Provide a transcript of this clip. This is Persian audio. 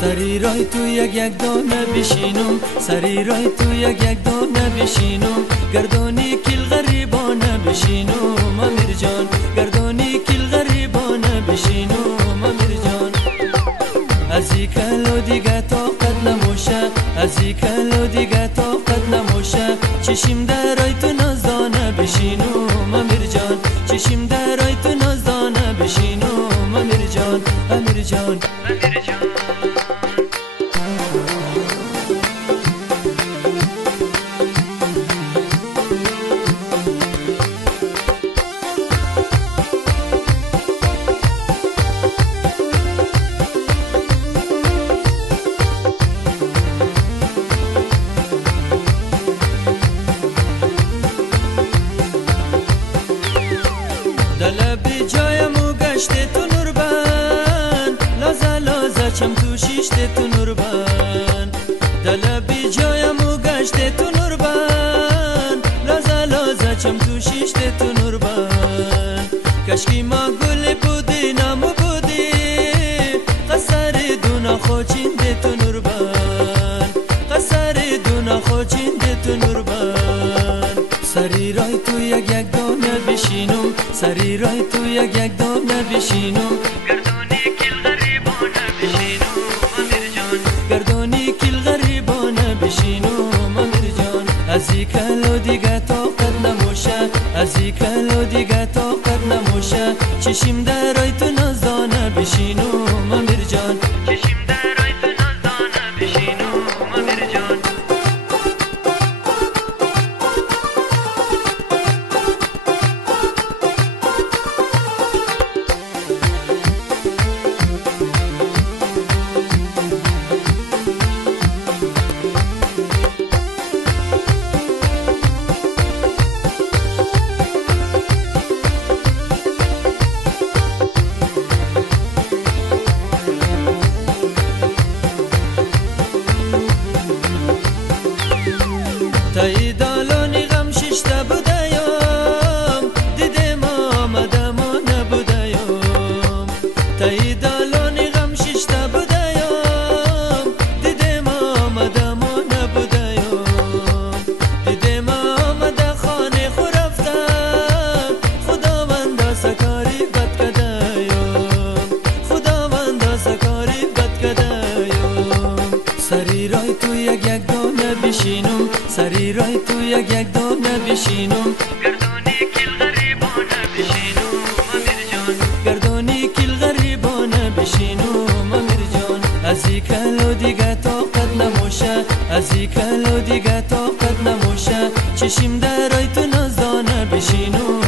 سری رای تو یک دانه بشینم، سری رای تو یک دانه بشینم، گردانی کل غریبانه بشینم امیر جان، گردانی کل غریبانه بشینم امیر جان. ازی کلو دیگه طاقت نموشه، ازی کلو دیگه طاقت نموشه، چشم درای تو نازدانه بشینم امیر جان، چشم درای تو نازدانه بشینم امیر جان، امیر جان، امیر جان. دلبی جایم و گشته تو نوربن، لازه لازه چم تو شیشته تو نوربن، دلبی جایم و گشته تو نوربن، لازه لازه چم تو شیشته تو نوربن. کشکی ما گل بودی نمو بودی، قصر دونا خوچینده تو نوربن، قصر دونا خوچینده تو نوربن. سری رای تو یک دانه بشینم، سری رای تو یک دانه بشینم، گردانی کل غریبانه بشینم امیر جان، گردانی کل غریبانه بشینم امیر جان. ازی کلو دیگه طاقت نموشه، ازی کلو دیگه طاقت نموشه، چشم درای تو نازدانه بشینم امیر جان، چشم درای تو نازدانه بشینم امیر جان. تایی دالانی غم ششته بودیم، دیدم آمدم و نبودیم، تایی دالانی غم ششته بودیم، دیدم آمدم و نبودیم، دیدم آمده خانه خو رفتم، خداوندا سکاری بد کدیم، خداوندا سکاری بد کدیم. سری رای تو یک دانه بشینم، سری رای تو یک دانه بشینم، گردانی کل غریبانه بشینم امیر جان، گردانی کل غریبانه بشینم امیر جان. ازی کلو دیگه طاقت نموشه، ازی کلو دیگه طاقت نموشه، چشم درای تو نازدانه بشینم